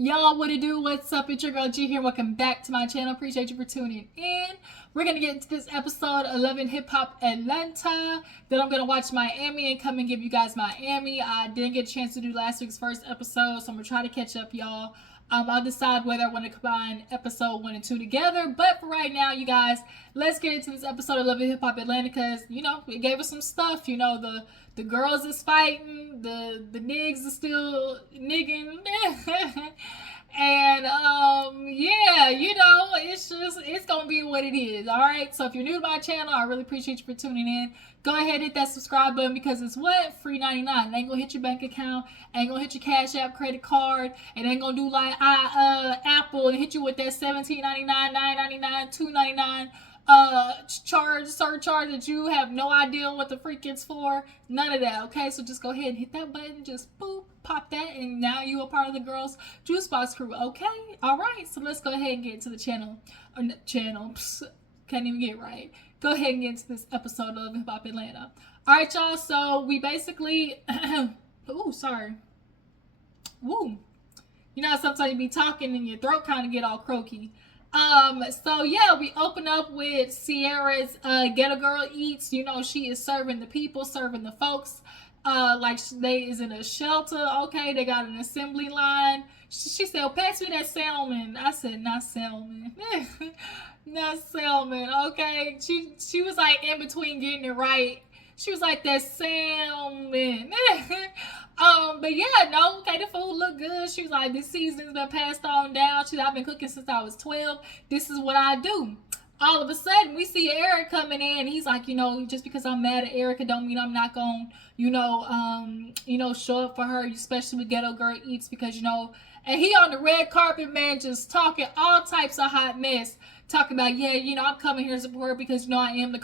Y'all, what it do? What's up? It's your girl G here. Welcome back to my channel. Appreciate you for tuning in. We're going to get into this episode 11 Hip Hop Atlanta. Then I'm going to watch Miami and come and give you guys Miami. I didn't get a chance to do last week's first episode, so I'm going to try to catch up, y'all. I'll decide whether I want to combine episode 1 and 2 together. But for right now, you guys, let's get into this episode of 11 Hip Hop Atlanta because, you know, it gave us some stuff. You know, the girls is fighting, the niggas is still nigging. And yeah, you know, it's gonna be what it is. All right, so if you're new to my channel, I really appreciate you for tuning in. Go ahead and hit that subscribe button because it's what? Free 99. It ain't gonna hit your bank account, ain't gonna hit your Cashapp credit card, it ain't gonna do like Apple and hit you with that $17.99, $9.99, $2.99 surcharge that you have no idea what the freak it's for. None of that. Okay, so just go ahead and hit that button, just boop, pop that, and now you are part of the girls juice box crew. Okay, all right, so let's go ahead and get into the channel. Can't even get it right. Go ahead and get into this episode of Hip Hop Atlanta. All right, y'all, so we basically ooh, sorry. Woo. You know, sometimes you be talking and your throat kind of get all croaky. So yeah, we open up with Sierra's Ghetto Girl Eats. You know, she is serving the people, serving the folks. Like they is in a shelter. Okay, they got an assembly line. She said, oh, pass me that salmon. I said, not salmon. Not salmon. Okay. She was like in between getting it right. She was like, that salmon. But yeah, no, okay, the food looked good. She was like, this season's been passed on down. She said, I've been cooking since I was 12. This is what I do. All of a sudden, we see Eric coming in. He's like, you know, just because I'm mad at Erica don't mean I'm not going to, show up for her, especially with Ghetto Girl Eats, because, you know, and he on the red carpet, man, just talking all types of hot mess. Talking about, yeah, you know, I'm coming here to support her because, you know, I am the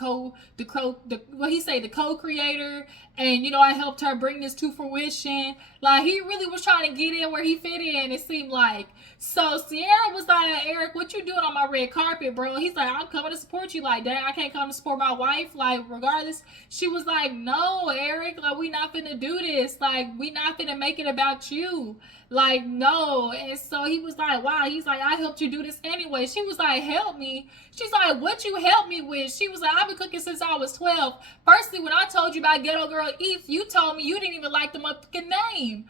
co-creator, and, you know, I helped her bring this to fruition. Like, he really was trying to get in where he fit in, it seemed like. So Sierra was like, Eric, what you doing on my red carpet, bro? He's like, I'm coming to support you. Like, dang, I can't come to support my wife. Like, regardless. She was like, no, Eric, like, we not finna do this. Like, we not finna make it about you. Like, no. And so he was like, wow. He's like, I helped you do this anyway. She was like, help me. She's like, what you help me with? She was like, I've been cooking since I was 12. Firstly, when I told you about Ghetto Girl Eats, you told me you didn't even like the motherfucking name.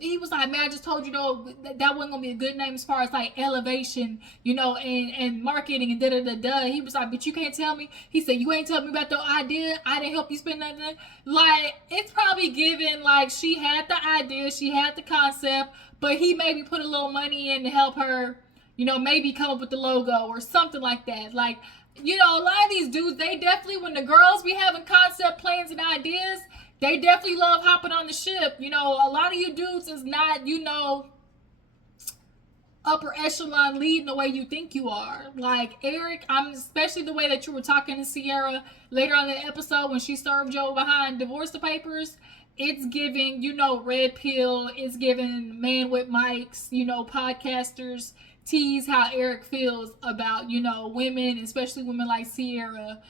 He was like, man, I just told you, though, that wasn't gonna be a good name as far as like elevation, you know, and marketing and da-da-da-da. He was like, but you can't tell me. He said, you ain't tell me about the idea. I didn't help you spend nothing. Like, it's probably given like she had the idea, she had the concept, but he maybe put a little money in to help her, you know, maybe come up with the logo or something like that. Like, you know, a lot of these dudes, they definitely, when the girls be having concept plans and ideas, they definitely love hopping on the ship. You know, a lot of you dudes is not, you know, upper echelon leading the way you think you are. Like, Eric, especially the way that you were talking to Sierra later on in the episode when she served Joe behind divorce papers. It's giving, you know, red pill. It's giving man with mics, you know, podcasters tease how Eric feels about, you know, women, especially women like Sierra.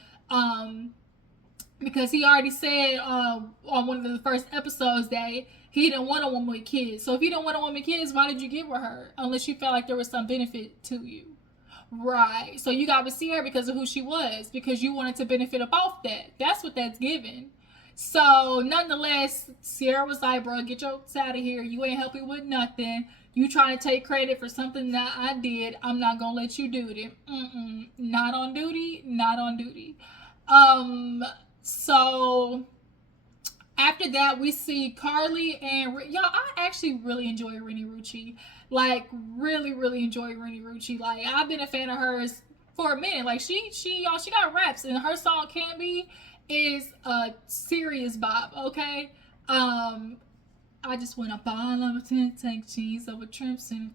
Because he already said on one of the first episodes that he didn't want a woman with kids. So if you don't want a woman with kids, why did you get with her? Unless you felt like there was some benefit to you. Right. So you got with Sierra because of who she was. Because you wanted to benefit off that. That's what that's given. So nonetheless, Sierra was like, bro, get your ass out of here. You ain't helping with nothing. You trying to take credit for something that I did. I'm not going to let you do it. Not on duty. Not on duty. So after that, we see Karlie and y'all. I actually really enjoy Rennie Rucci. Like, really, really enjoy Rennie Rucci. Like, I've been a fan of hers for a minute. Like, she got raps, and her song "Can Be" is a serious bop. Okay. I just went up all over 10 tank cheese over trips and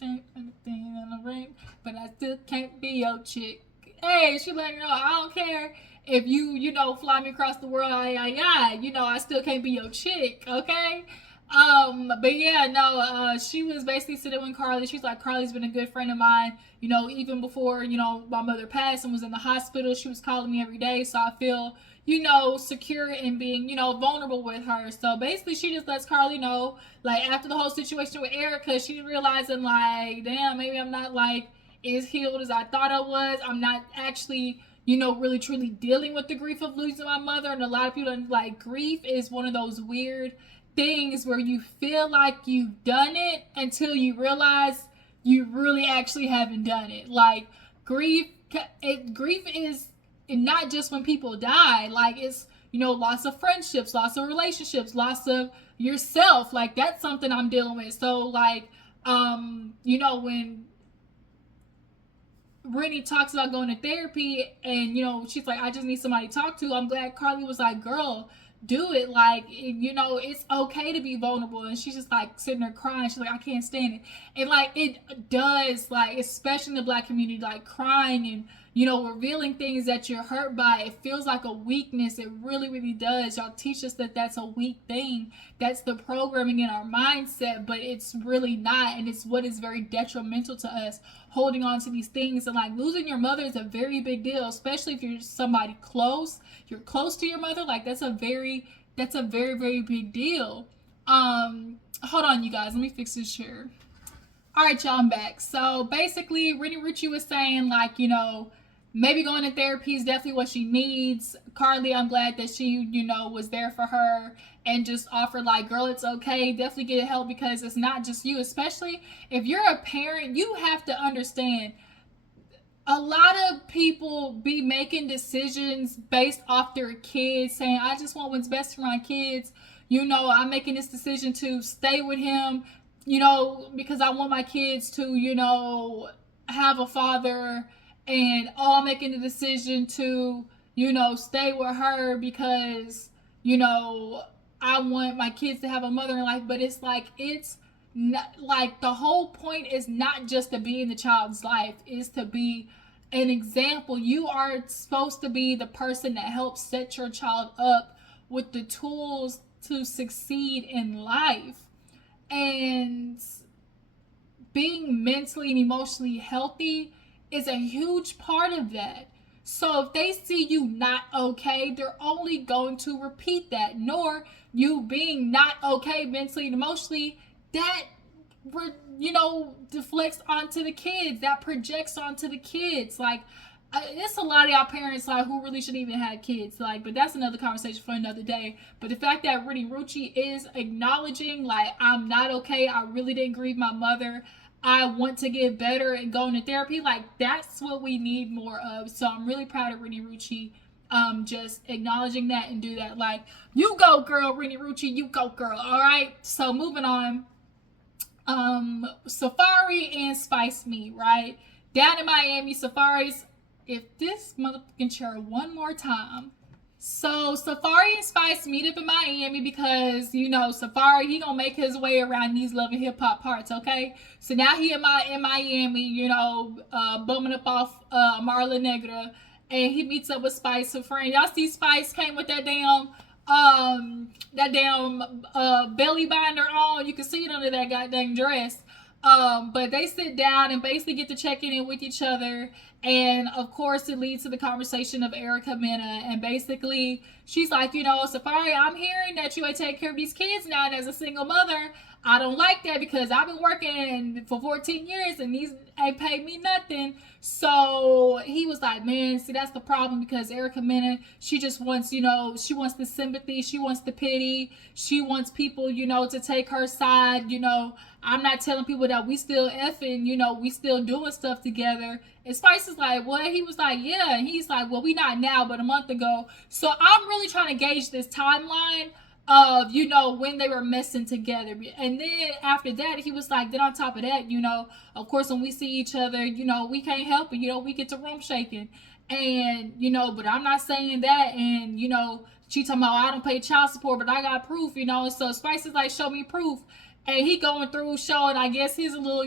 everything on the ring, but I still can't be your chick. Hey, she let me know I don't care if you know, fly me across the world, you know, I still can't be your chick, okay? But yeah, no, she was basically sitting with Karlie. She's like, Karlie's been a good friend of mine, you know, even before, you know, my mother passed and was in the hospital. She was calling me every day, so I feel, secure and being, vulnerable with her. So basically, she just lets Karlie know, like, after the whole situation with Erica, she's realizing, like, damn, maybe I'm not, like, as healed as I thought I was. I'm not actually, really truly dealing with the grief of losing my mother. And a lot of people, like, grief is one of those weird things where you feel like you've done it until you realize you really actually haven't done it. Like, grief is not just when people die. Like, it's, loss of friendships, loss of relationships, loss of yourself. Like, that's something I'm dealing with. So, like, when Rennie talks about going to therapy, and she's like, I just need somebody to talk to. I'm glad Karlie was like, girl, do it. Like, it's okay to be vulnerable. And she's just like sitting there crying. She's like, I can't stand it. And like, it does, like, especially in the Black community, like, crying and revealing things that you're hurt by, it feels like a weakness. It really, really does. Y'all teach us that that's a weak thing. That's the programming in our mindset, but it's really not. And it's what is very detrimental to us, holding on to these things. And like, losing your mother is a very big deal, especially if you're somebody close. You're close to your mother. Like, that's a very, very big deal. Hold on, you guys. Let me fix this chair. All right, y'all, I'm back. So basically, Rennie Rucci was saying, like, maybe going to therapy is definitely what she needs. Karlie, I'm glad that she, was there for her and just offered, like, girl, it's okay. Definitely get help, because it's not just you. Especially if you're a parent, you have to understand, a lot of people be making decisions based off their kids, saying, I just want what's best for my kids. I'm making this decision to stay with him, because I want my kids to, have a father, and all making the decision to, stay with her because, I want my kids to have a mother in life. But it's like, it's not, like, the whole point is not just to be in the child's life, is to be an example. You are supposed to be the person that helps set your child up with the tools to succeed in life. And being mentally and emotionally healthy is a huge part of that. So if they see you not okay, they're only going to repeat that. Nor you being not okay mentally and emotionally, that, deflects onto the kids, that projects onto the kids. Like, it's a lot of y'all parents, like, who really shouldn't even have kids. Like, but that's another conversation for another day. But the fact that Rennie Rucci is acknowledging, like, I'm not okay, I really didn't grieve my mother, I want to get better and go into therapy, like, that's what we need more of. So I'm really proud of Rennie Rucci, just acknowledging that and do that. Like, you go, girl, Rennie Rucci, you go, girl. All right, so moving on. Safaree and Spice Me, right? Down in Miami, Safaree's, if this motherfucking chair one more time. So Safaree and Spice meet up in Miami because, Safaree, he gonna make his way around these Love and Hip Hop parts, okay? So now he in Miami, bumming up off Marla Negra, and he meets up with Spice, her friend. Y'all see Spice came with that damn belly binder on. You can see it under that goddamn dress. But they sit down and basically get to checking in with each other. And of course, it leads to the conversation of Erica Mena. And basically, she's like, Safaree, I'm hearing that you ain't take care of these kids now. And as a single mother, I don't like that, because I've been working for 14 years and these ain't paid me nothing. So he was like, man, see, that's the problem, because Erica Mena, she just wants, she wants the sympathy. She wants the pity. She wants people, to take her side. I'm not telling people that we still effing, we still doing stuff together. And Spice is like, what? He was like, yeah. And he's like, well, we not now, but a month ago. So I'm really trying to gauge this timeline of, when they were messing together. And then after that, he was like, then on top of that, of course, when we see each other, we can't help it, we get to rump shaking. And, but I'm not saying that. And, she talking about, I don't pay child support, but I got proof, So Spice is like, show me proof. And he going through showing, I guess, his little,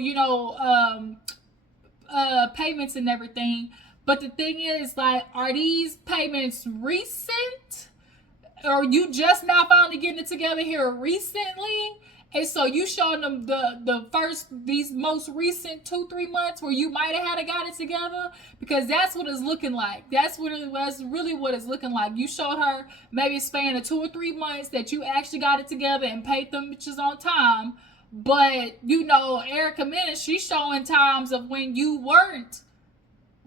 payments and everything. But the thing is, like, are these payments recent? Or you just now finally getting it together here recently? And so you showing them these most recent 2-3 months where you might have had got it together, because that's what it's looking like. That's really what it's looking like. You showed her maybe a span of 2 or 3 months that you actually got it together and paid them bitches on time. But Erica Mena, she's showing times of when you weren't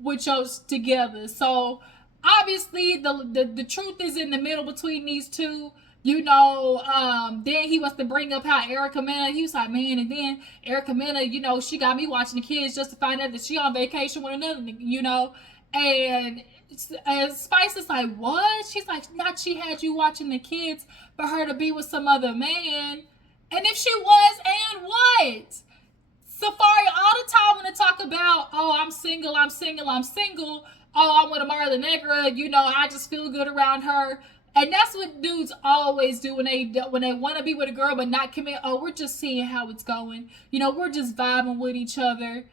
with yours together. So obviously the truth is in the middle between these two. Then he wants to bring up how Erica Mena, he was like, man, and then Erica Mena, she got me watching the kids just to find out that she on vacation with another nigga, and Spice is like, what? She's like, not she had you watching the kids for her to be with some other man. And if she was, and what? Safaree all the time when they talk about, oh, I'm single. Oh, I'm with a Marla Negra. I just feel good around her. And that's what dudes always do when they want to be with a girl but not commit. Oh, we're just seeing how it's going. We're just vibing with each other.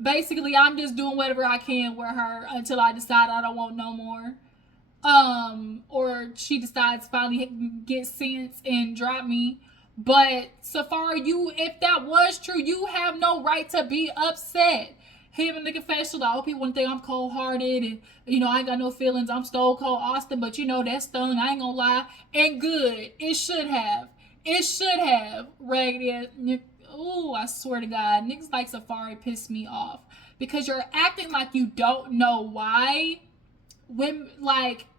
Basically, I'm just doing whatever I can with her until I decide I don't want no more. Or she decides finally get sense and drop me. But Safaree, if that was true, you have no right to be upset. Him in the confessional, I hope people want to think I'm cold hearted and I ain't got no feelings. I'm Stone Cold Austin, but that stung. I ain't gonna lie. And good. It should have. Raggedy ass. Ooh, I swear to God, niggas like Safaree piss me off because you're acting like you don't know why. When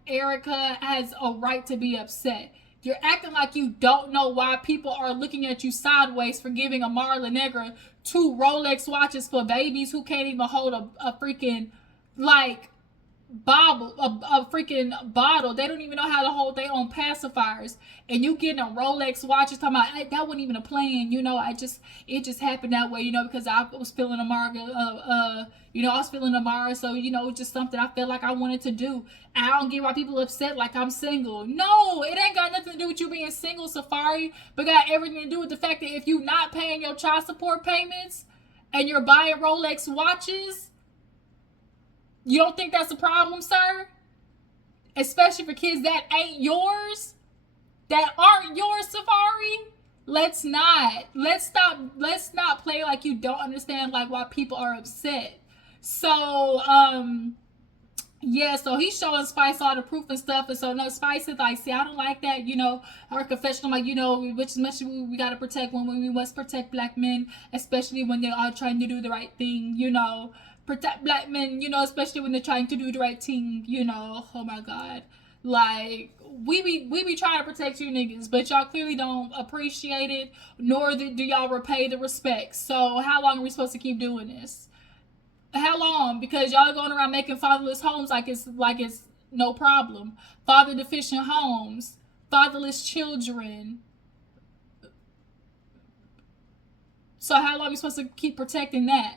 Erica has a right to be upset. You're acting like you don't know why people are looking at you sideways for giving a Marla Negra 2 Rolex watches for babies who can't even hold a freaking a freaking bottle. They don't even know how to hold their own pacifiers. And you getting a Rolex watch, talking about that wasn't even a plan. It just happened that way. Because I was feeling I was feeling Amara, so just something I felt like I wanted to do. I don't get why people upset like I'm single. No, it ain't got nothing to do with you being single, Safaree, but got everything to do with the fact that if you not paying your child support payments and you're buying Rolex watches, you don't think that's a problem, sir? Especially for kids that ain't yours, that aren't yours, Safaree. Let's not play like you don't understand why people are upset. So, so he's showing Spice all the proof and stuff, and so no, Spice is like, see, I don't like that, our confessional, which as much as we gotta protect women, we must protect black men, especially when they are trying to do the right thing, protect black men, especially when they're trying to do the right thing, oh my God. We be trying to protect you niggas, but y'all clearly don't appreciate it, nor do y'all repay the respect. So how long are we supposed to keep doing this? How long? Because y'all going around making fatherless homes like it's no problem. Father deficient homes, fatherless children. So how long are we supposed to keep protecting that?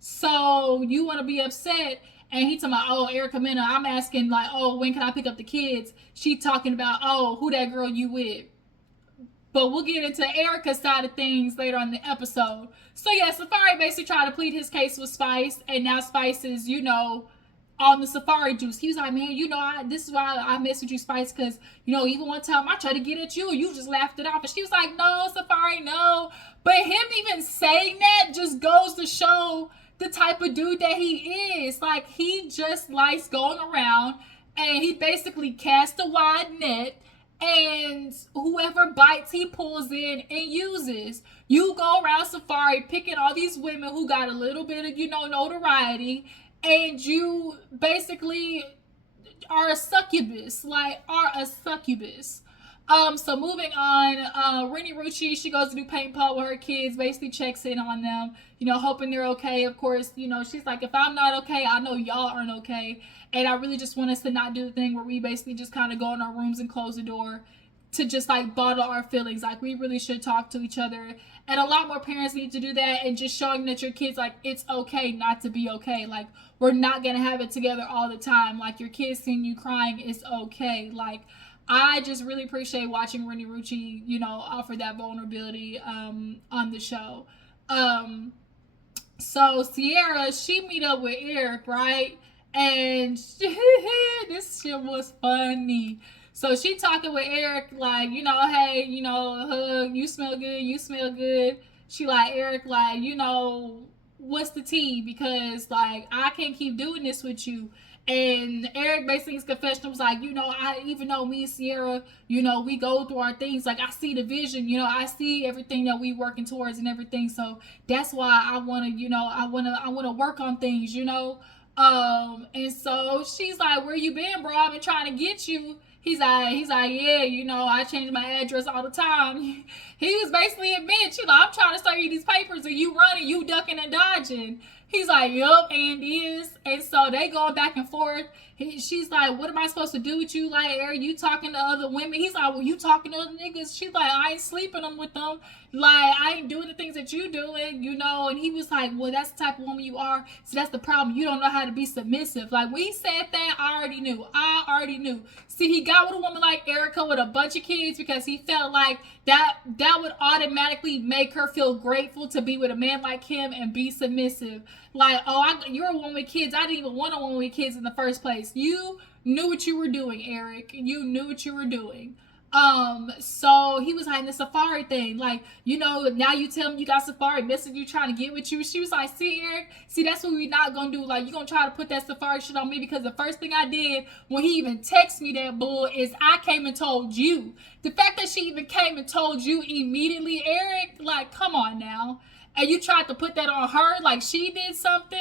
So you want to be upset, and he talking about, oh, Erica Mena, I'm asking oh, when can I pick up the kids? She talking about, oh, who that girl you with? But we'll get into Erica's side of things later on in the episode. So yeah, Safaree basically tried to plead his case with Spice, and now Spice is, on the Safaree juice. He was like, man, this is why I mess with you, Spice, because, even one time I tried to get at you, and you just laughed it off. And she was like, no, Safaree, no. But him even saying that just goes to show the type of dude that he is. He just likes going around, and he basically casts a wide net, and whoever bites he pulls in and uses. You go around Safaree picking all these women who got a little bit of notoriety, and you basically are a succubus. So moving on, Rennie Rucci, she goes to do paintball with her kids, basically checks in on them, hoping they're okay. Of course, she's like, if I'm not okay, I know y'all aren't okay. And I really just want us to not do the thing where we basically just kind of go in our rooms and close the door to just bottle our feelings. We really should talk to each other. And a lot more parents need to do that, and just showing that your kids, it's okay not to be okay. We're not going to have it together all the time. Your kids seeing you crying is okay. I just really appreciate watching Rennie Rucci, offer that vulnerability on the show. So Sierra, she meet up with Eric, right? And this shit was funny. So she talking with Eric like, hey, hug, you smell good, you smell good. She like, Eric like, what's the tea? Because like I can't keep doing this with you. And Eric basically his confession was like, I even though me and Sierra, we go through our things, like I see the vision, I see everything that we working towards and everything. So that's why I wanna, I wanna work on things, and so she's like, where you been, bro? I've been trying to get you. He's like, yeah, I change my address all the time. He was basically admitting, I'm trying to start you these papers and you running, you ducking and dodging. He's like, yup, and is. And so they going back and forth. She's like, what am I supposed to do with you? Like, are you talking to other women? He's like, well, you talking to other niggas? She's like, I ain't sleeping them with them. Like, I ain't doing the things that you doing, And he was like, well, that's the type of woman you are. So that's the problem. You don't know how to be submissive. Like, when he said that, I already knew. See, he got with a woman like Erica with a bunch of kids because he felt like that would automatically make her feel grateful to be with a man like him and be submissive. Like, you're a woman with kids. I didn't even want a woman with kids in the first place. You knew what you were doing, Eric. You knew what you were doing. So he was like, the Safaree thing, like, now you tell me you got Safaree message you trying to get with you. She was like, see, Eric, that's what we not gonna do. Like, you gonna try to put that Safaree shit on me because the first thing I did when he even texted me that bull is I came and told you. The fact that she even came and told you immediately, Eric, like, come on now. And you tried to put that on her like she did something.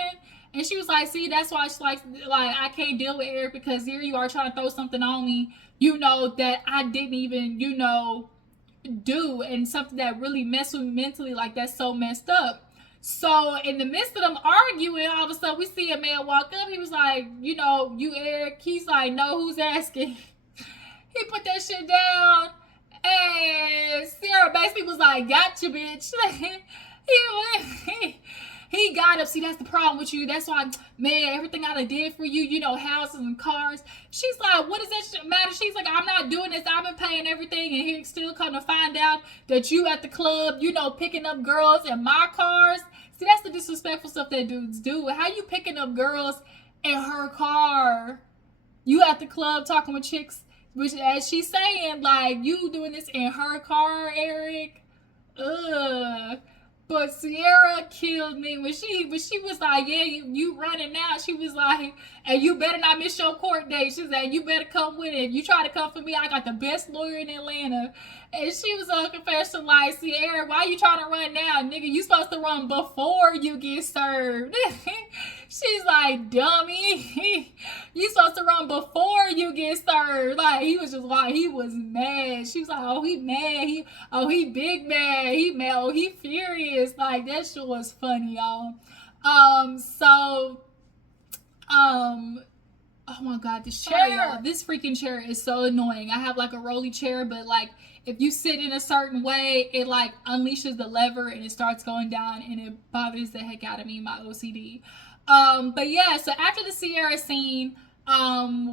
And she was like, see, that's why she's like I can't deal with Eric because here you are trying to throw something on me, that I didn't even, do, and something that really messed with me mentally. Like, that's so messed up. So in the midst of them arguing, all of a sudden we see a man walk up. He was like, you Eric? He's like, no, who's asking? He put that shit down. And Sarah basically was like, gotcha, bitch. He got up. See, that's the problem with you. That's why, man, everything I did for you, houses and cars. She's like, what does that matter? She's like, I'm not doing this. I've been paying everything, and he still come to find out that you at the club, picking up girls in my cars. See, that's the disrespectful stuff that dudes do. How you picking up girls in her car? You at the club talking with chicks, which, as she's saying, like, you doing this in her car, Eric? Ugh. But Sierra killed me when she was like, yeah, you running now. She was like, and you better not miss your court date. She said, you better come with it. If you try to come for me, I got the best lawyer in Atlanta. And she was on confession like, Sierra, why you trying to run now? Nigga, you supposed to run before you get served. She's like, dummy. You supposed to run before you get served. Like, he was just like, he was mad. She was like, oh, he mad. He big mad. He mad. Oh, he furious. Like, that shit was funny, y'all. Oh my god, this chair, this freaking chair is so annoying. I have like a rolly chair, but like if you sit in a certain way, it like unleashes the lever and it starts going down and it bothers the heck out of me, my OCD. But yeah, so after the Sierra scene,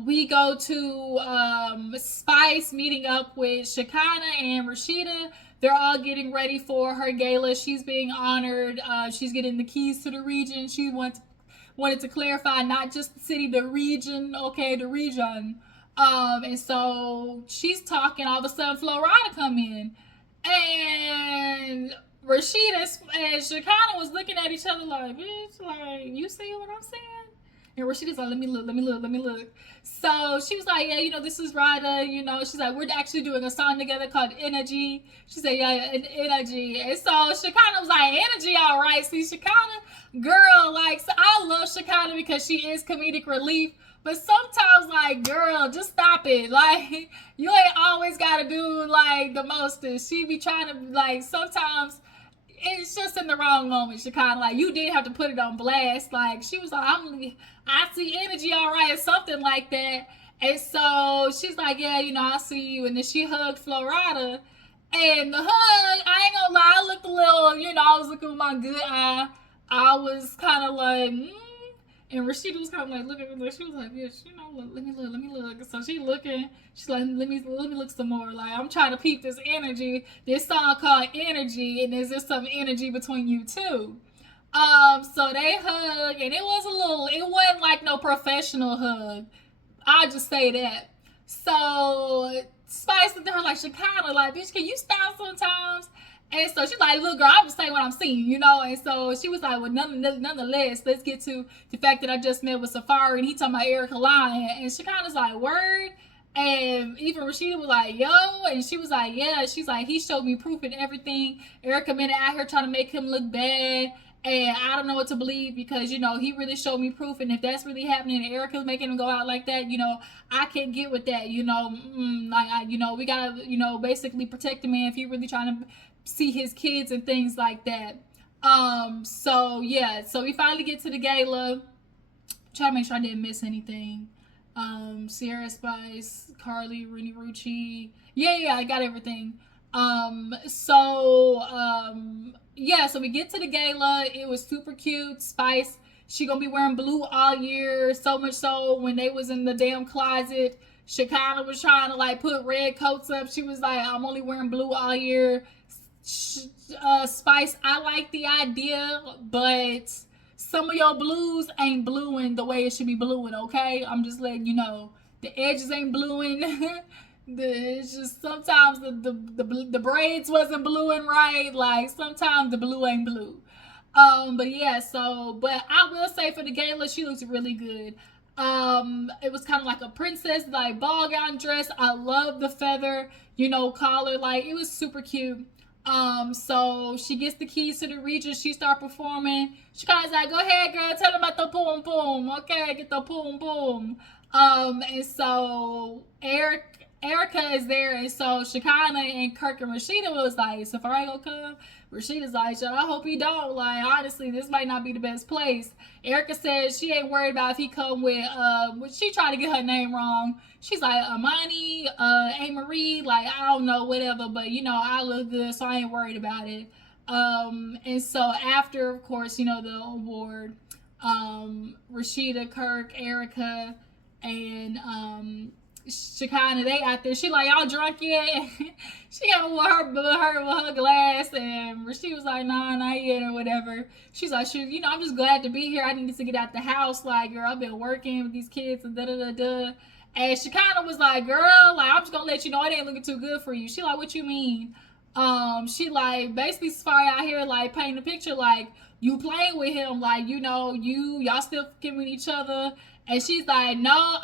we go to Spice meeting up with Shekinah and Rashida. They're all getting ready for her gala. She's being honored. She's getting the keys to the region. She wanted to clarify not just the city, the region. Okay, the region. And so she's talking. All of a sudden, Florida come in, and Rashida and Shekinah was looking at each other like, bitch, like, you see what I'm saying? And Rashida's like, let me look. So she was like, yeah, this is Rada, she's like, we're actually doing a song together called Energy. She said, yeah, Energy. And so Shekinah was like, Energy, all right. See, Shekinah, girl, like, so I love Shekinah because she is comedic relief. But sometimes, like, girl, just stop it. Like, you ain't always got to do, like, the mostest. She be trying to, like, sometimes it's just in the wrong moment. Shekinah, like, you did have to put it on blast. Like, she was like, I see Energy, all right, or something like that. And so she's like, yeah, I see you. And then she hugged Florida. And the hug, I ain't gonna lie, I looked a little, I was looking with my good eye. I was kind of like, And Rashida was kind of like looking at me. She was like, bitch, let me look. So she looking. She's like, let me look some more. Like, I'm trying to peep this energy. This song called Energy, and is there some energy between you two? So they hug, and it wasn't like no professional hug. I'll just say that. So Spice looked at her like Shekinah, like, bitch, can you stop sometimes? And so she's like, look, girl, I'm just saying what I'm seeing, you know? And so she was like, well, nonetheless, let's get to the fact that I just met with Safaree and he talking about Erica lying. And Shekinah's like, word? And even Rashida was like, yo. And she was like, yeah. She's like, he showed me proof and everything. Erica Mena out here trying to make him look bad. And I don't know what to believe because, you know, he really showed me proof. And if that's really happening and Erica's making him go out like that, you know, I can't get with that, you know. You know, we got to, you know, basically protect the man if he really trying to see his kids and things like that. So yeah, so we finally get to the gala. Try to make sure I didn't miss anything. Sierra Spice, Karlie, Rennie Rucci. Yeah, I got everything. Yeah, so we get to the gala. It was super cute. Spice, she gonna be wearing blue all year. So much so when they was in the damn closet, Shekinah was trying to like put red coats up. She was like, I'm only wearing blue all year. Spice, I like the idea, but some of your blues ain't bluing the way it should be bluing, okay? I'm just letting you know. The edges ain't bluing. It's just sometimes the braids wasn't bluing right. Like sometimes the blue ain't blue. But yeah, so but I will say for the gala, she looks really good. It was kind of like a princess like ball gown dress. I love the feather, you know, collar. Like it was super cute. So she gets the keys to the region. She start performing. She kind of like, go ahead, girl, tell them about the boom boom. Okay, get the boom boom. And so Erica is there, and so Shekinah and Kirk and Rashida was like, Safaree gonna come? Rashida's like, I hope he don't. Like, honestly, this might not be the best place. Erica says she ain't worried about if he come with, she tried to get her name wrong. She's like, Amani, A. like, I don't know, whatever, but, you know, I look good, so I ain't worried about it. And so after, of course, you know, the award, Rashida, Kirk, Erica, and, Shekinah, they out there. She like, y'all drunk yet? She got with her glass, and she was like, nah, not yet, or whatever. She's like, shoot, you know, I'm just glad to be here. I needed to get out the house. Like, girl, I've been working with these kids and da da da da. And Shekinah was like, girl, like, I'm just gonna let you know it ain't looking too good for you. She like, what you mean? She like basically Safaree out here like painting a picture like you playing with him, like, you know, y'all still fucking with each other. And she's like, no,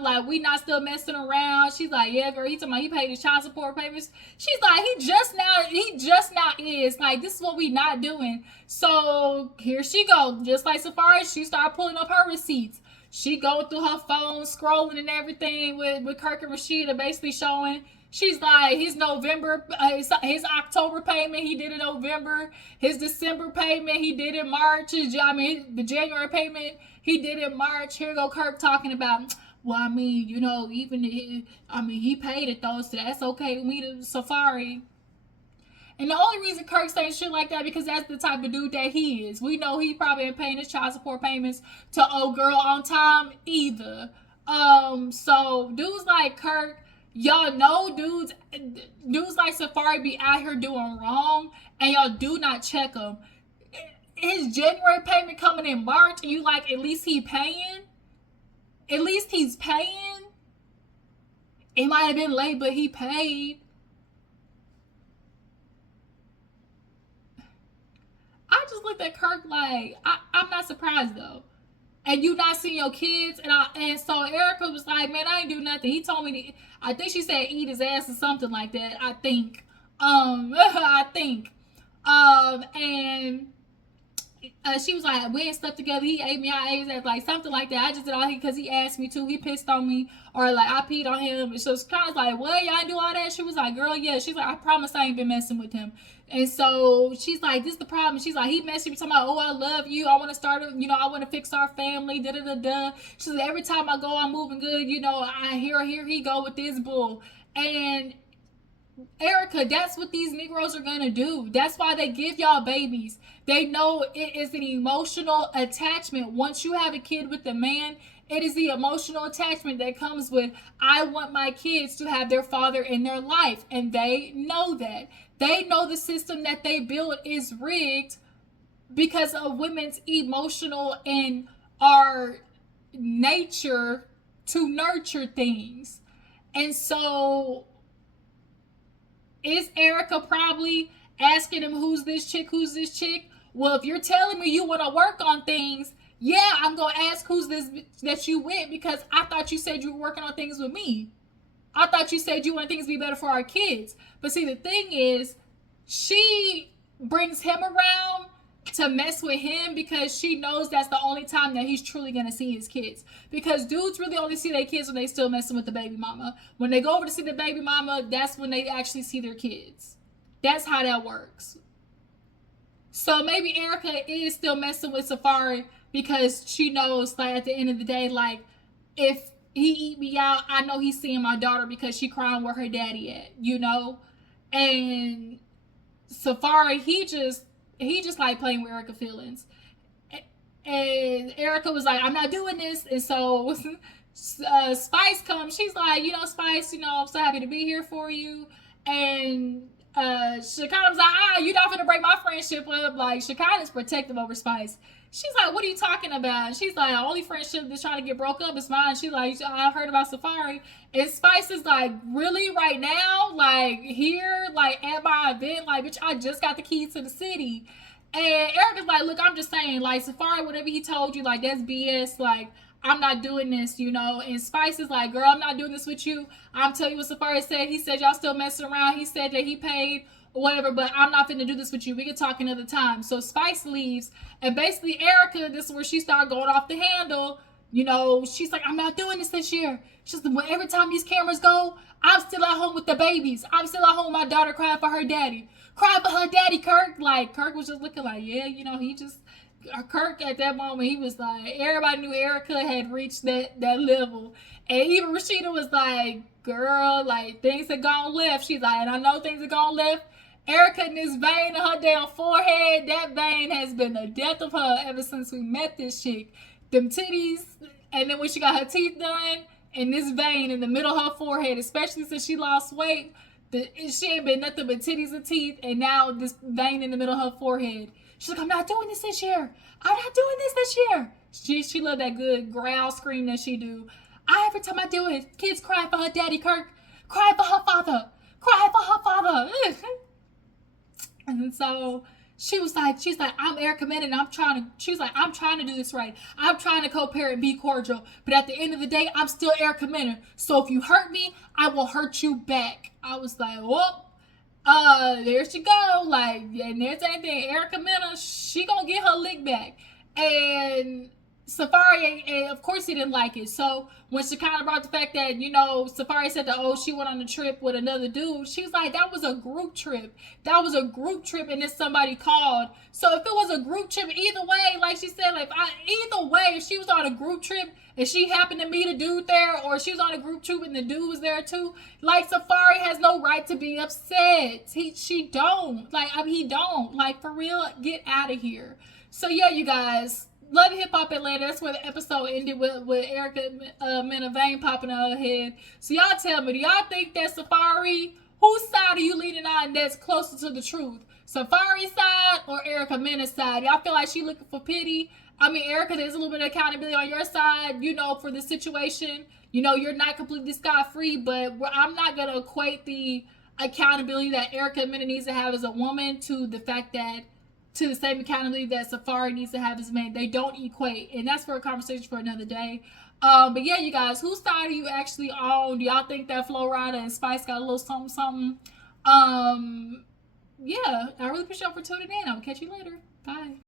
like we not still messing around. She's like, yeah, girl, he talking about he paid his child support payments. She's like, he just now is like, this is what we not doing. So here she go, just like Safaree, she started pulling up her receipts. She going through her phone, scrolling and everything with Kirk and Rashida, basically showing. She's like, his November, his October payment, he did in November. His December payment, he did in March. The January payment, he did in March. Here go Kirk talking about, well, I mean, you know, he paid it though, so that's okay with me to Safaree. And the only reason Kirk's saying shit like that because that's the type of dude that he is. We know he probably ain't paying his child support payments to old girl on time either. So dudes like Kirk, y'all know dudes like Safaree be out here doing wrong, and y'all do not check him. His January payment coming in March, and you like, at least he paying? At least he's paying? It might have been late, but he paid. I just looked at Kirk like, I'm not surprised though. And you not seeing your kids, and so Erica was like, man, I ain't do nothing. He told me to, I think she said eat his ass or something like that. I think, I think, and she was like, we ain't slept together. He ate me, I ate his ass, like something like that. I just did all he because he asked me to. He pissed on me, or like I peed on him. So it's kind of like, what? Y'all ain't do all that? She was like, girl, yeah. She's like, I promise I ain't been messing with him. And so she's like, this is the problem. She's like, he messaged me talking about, oh, I love you. I want to start, you know, I want to fix our family. Da da da da. She's like, every time I go, I'm moving good. You know, here he go with this bull. And Erica, that's what these Negroes are gonna do. That's why they give y'all babies. They know it is an emotional attachment. Once you have a kid with a man, it is the emotional attachment that comes with, I want my kids to have their father in their life. And they know that. They know the system that they built is rigged because of women's emotional and our nature to nurture things. And so is Erica probably asking him, who's this chick? Who's this chick? Well, if you're telling me you want to work on things, yeah, I'm going to ask who's this that you with, because I thought you said you were working on things with me. I thought you said you want things to be better for our kids. But see, the thing is, she brings him around to mess with him because she knows that's the only time that he's truly going to see his kids. Because dudes really only see their kids when they still messing with the baby mama. When they go over to see the baby mama, that's when they actually see their kids. That's how that works. So maybe Erica is still messing with Safaree because she knows, like, at the end of the day, like, if he eat me out, I know he's seeing my daughter because she crying where her daddy at, you know? And Safaree, he just like playing with Erica's feelings. And Erica was like, I'm not doing this. And so Spice comes. She's like, Spice, I'm so happy to be here for you. And Shekinah's like, you're not gonna break my friendship up. Like, Shekinah's protective over Spice. She's like, what are you talking about? And she's like, the only friendship that's trying to get broke up is mine. She's like, I heard about Safaree. And Spice is like, really, right now? Like, here? Like, at my event? Like, bitch, I just got the keys to the city. And Erica's like, look, I'm just saying, like, Safaree, whatever he told you, like, that's BS. Like, I'm not doing this, And Spice is like, girl, I'm not doing this with you. I'm telling you what Safaree said. He said y'all still messing around. He said that he paid or whatever, but I'm not finna do this with you. We can talk another time. So Spice leaves, and basically Erica, this is where she started going off the handle. She's like, I'm not doing this year. She's like, every time these cameras go, I'm still at home with the babies. I'm still at home with my daughter crying for her daddy. Crying for her daddy, Kirk. Like, Kirk was just looking like, yeah, he just... Kirk at that moment, he was like, everybody knew Erica had reached that level. And even Rashida was like, girl, like, things have gone left. She's like, and I know things have gone left. Erica in this vein in her damn forehead, that vein has been the death of her ever since we met this chick. Them titties, and then when she got her teeth done, and this vein in the middle of her forehead, especially since she lost weight, she ain't been nothing but titties and teeth, and now this vein in the middle of her forehead. She's like, I'm not doing this year. I'm not doing this year. She loved that good growl scream that she do. Every time I do it, kids cry for her daddy, Kirk. Cry for her father. Cry for her father. And so she's like, I'm Erica Mena, and I'm trying to do this right. I'm trying to co-parent and be cordial. But at the end of the day, I'm still Erica Mena. So if you hurt me, I will hurt you back. I was like, whoop. There she go. Like, and there's anything. Erica Mena, she gonna get her lick back. And Safaree, and of course he didn't like it. So when she kind of brought the fact that, Safaree said that, she went on a trip with another dude, she was like, that was a group trip. That was a group trip, and then somebody called. So if it was a group trip, either way, like she said, either way, if she was on a group trip and she happened to meet a dude there, or she was on a group trip and the dude was there too, like, Safaree has no right to be upset. She don't. He don't. Like, for real, get out of here. So yeah, you guys, love Hip-Hop Atlanta. That's where the episode ended with Erica Mena vein popping on her head. So y'all tell me, do y'all think that Safaree, whose side are you leaning on that's closer to the truth? Safaree's side or Erica Mena's side? Y'all feel like she looking for pity? I mean, Erica, there's a little bit of accountability on your side, for the situation. You're not completely scot-free, but I'm not going to equate the accountability that Erica Mena needs to have as a woman to the fact that, to the same accountability that Safaree needs to have as a man. They don't equate, and that's for a conversation for another day. But yeah, you guys, whose side are you actually on? Do y'all think that Flo Rida and Spice got a little something? Yeah, I really appreciate y'all for tuning in. I'll catch you later. Bye.